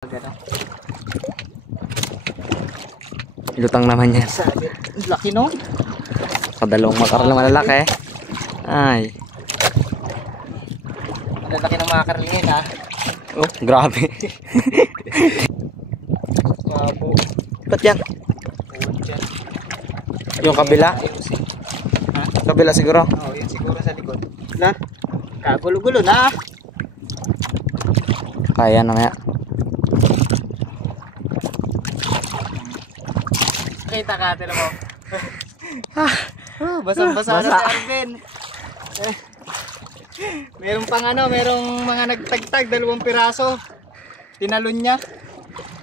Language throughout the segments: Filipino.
Gano'n. Lutang naman yan. Sabi, laki no? Kadalawang makarel na malalaki. Ay. Malalaki ng mga karlingin ha. Oh, grabe. Kabo. Ba't yan? Oo, dyan. Yung kabila? Ayusin. Ha? Kabila siguro. Oo, yun siguro sa likod. Na? Kagulo-gulo na. Kaya na nga. Kita ka, tila mo. Basang-basa na si Arvin. Meron pang ano, merong mga nagtagtag, 2 piraso. Tinalon niya.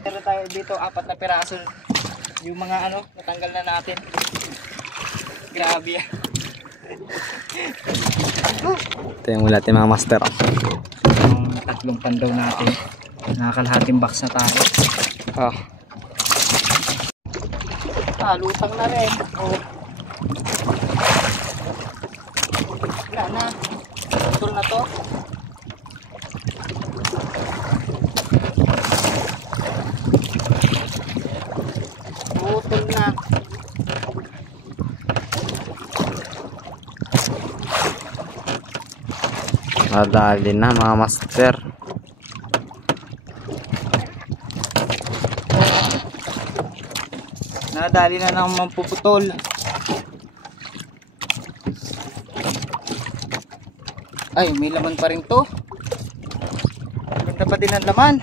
Meron tayo dito 4 na piraso. Yung mga ano, natanggal na natin. Grabe yan. Ito yung ulat yung mga master. Yung 3 pandaw natin. Nakakalahating box na tayo. Oh. Lutang na rin. Oh. Wala na. Putol na to. Putol na. Madali na mga master. Nadali na ng mampuputol. Ay, may laman pa rin to. Ganda pa din ang laman.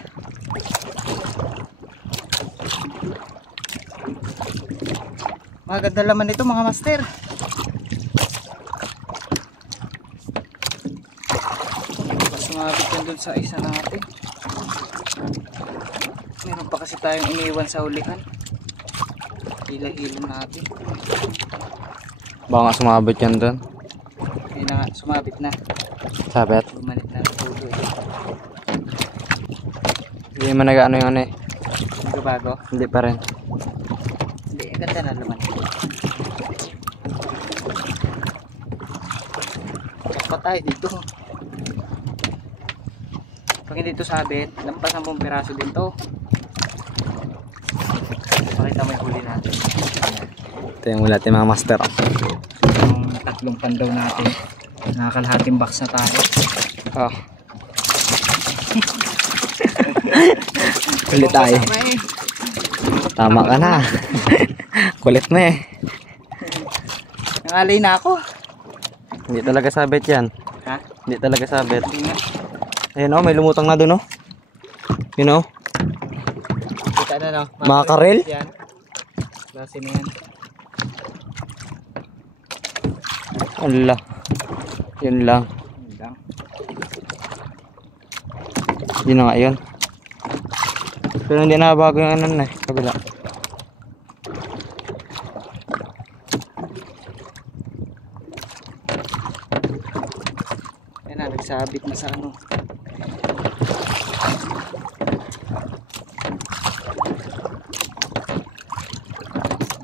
Maganda laman nito mga master. Mas mabit yan dun sa isa natin. Meron pa kasi tayong iniwan sa hulihan. Hila-hila natin. Baka nga sumabit yan doon. Ayun na nga, sumabit na. Sabit. Bumalik na ang tulo. Hindi man nag-ano yung ano eh. Nagbabago? Hindi pa rin. Hindi, ang ganda na naman. Kapag tayo dito. Pag hindi ito sabit, lampas 10 piraso din to. Pakita mo yung huli natin. Ito yung ulat yung mga master. Yung 3 pandaw natin. Nakakalahating box na tayo. Oh. Kulit tayo. Tama ka na. Kulit mo eh. Nangalay na ako. Hindi talaga sabit yan. Ha? Hindi talaga sabit. Tingnan. Ayun oh, may lumutang na doon oh. You know? Kita na no. Mga karel? Yan. Klase na yan. Allah. Yun lang. Yun lang. Yun na nga yun. Pero hindi na bago yung ano na eh. Kabila. Yan na, nagsabit na sa ano.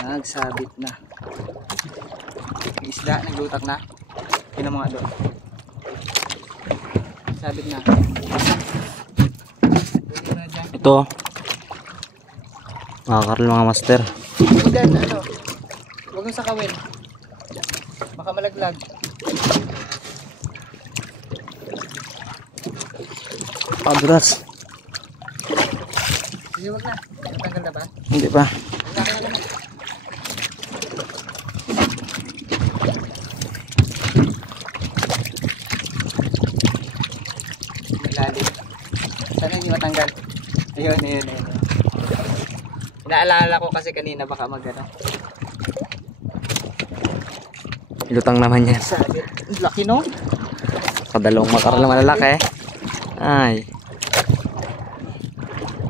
Nagsabit na. May isda, naglutak na. Yun ang mga doon. Sabit na. Ito. Mga karl, mga master. Diyan, ano. Huwag mong sakawin. Baka malaglag. Paduras. Sige, huwag na. Natanggal na ba? Hindi pa. Wala na. Ilalim. Sana hindi matanggal. Ayun. Inaalala ko kasi kanina baka magano. Lutang naman yan. Sabi, laki no? Kadalawang makarel na malalaki. Ay.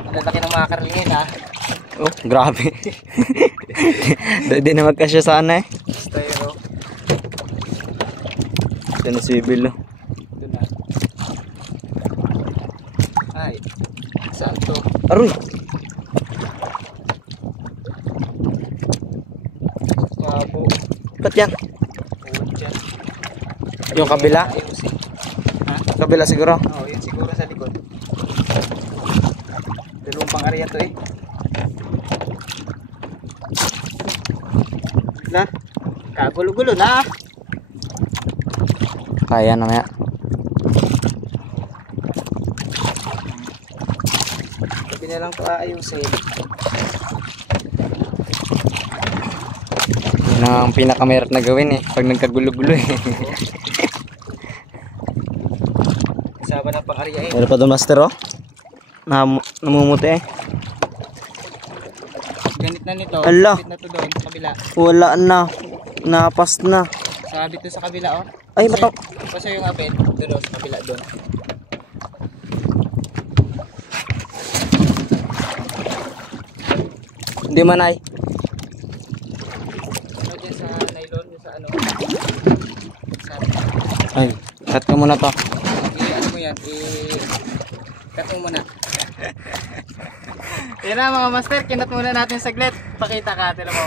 Malalaki ng mga karlingin ha. Oh, grabe. Hindi na magkasya sana eh. Styro. Ito na sibil oh. Ito na. Ay. Saan to? Aroy. Kabo. Ba't yan? Oo, dyan. Yung kabila? Ayusin. Ha? Kabila siguro. Oo, yun siguro sa likod. Dalawang pang-area to eh. Na, kagulo-gulo na. Kaya na maya. Sabi na lang to aayusin. Yun ang pinakamahirap na gawin eh. Pag nagkagulo-gulo eh. Kasama ng pang-area eh. Meron pa doon master oh. Namumuti eh. Ganit na nito. Ala. Sabit na to doon sa kabila. Wala na. Napas na. Sabit to sa kabila oh. Ay mata. Basta yung apit. Doon oh, sa kabila doon. Hindi man ay. Ano dyan sa nylon, yung sa ano. Ay, cut ka muna to. Ano mo yan, cut mo muna. Yan na mga master, kinat muna natin saglit. Pakita ka, tila mo.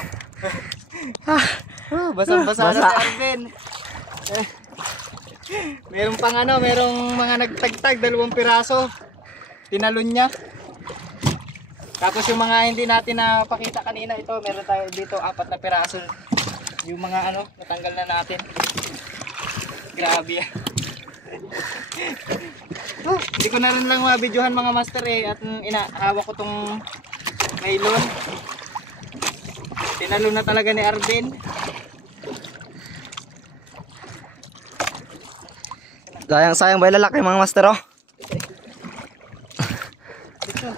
Basang-basa na si Arvin. Meron pang ano, merong mga nagtagtag, 2 piraso. Tinalon niya. Tapos yung mga hindi natin napakita kanina, ito, meron tayo dito 4 na piraso. Yung mga ano, natanggal na natin. Grabe yan. Hindi ko na rin lang mabidyohan mga master eh. At inahawak ko tong nylon. Tinalo na talaga ni Arvin. Sayang ba yung lalaki mga master oh? Dito.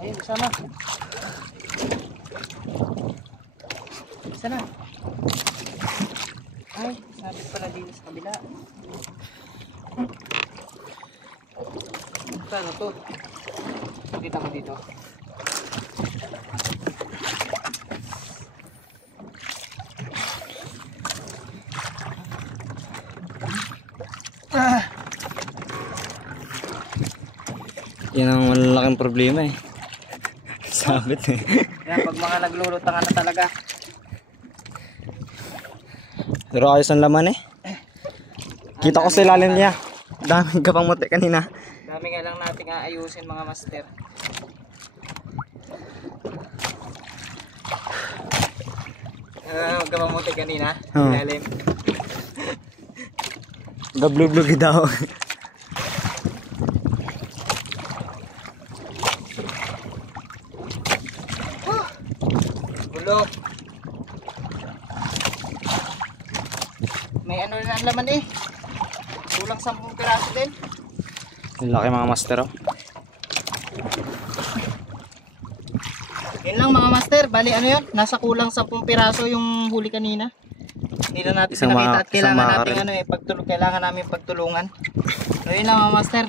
Ayun, sama. Sana. Ay, sabit pala dito sa kabila. Ano to? Kita ko dito. Yan ang malaking problema eh. Sabit eh. Yan, pag mga naglulutangan na talaga. Pero ayos ang laman eh. Kita ko sa ilalim niya. Daming kapang muti kanina. Dami nga lang nating aayusin mga master. Magkapamuti kanina. Oo. Ilalim. Gablug-lug daw. Gulo. May ano na ang laman eh. Kulang 10 piraso din. Ang laki mga master oh. Yun lang mga master. Bali ano yun? Nasa kulang 10 piraso yung huli kanina. Hindi na natin Isang pinakita at isang kailangan makarel. natin kailangan namin pagtulungan. So yun lang mga master.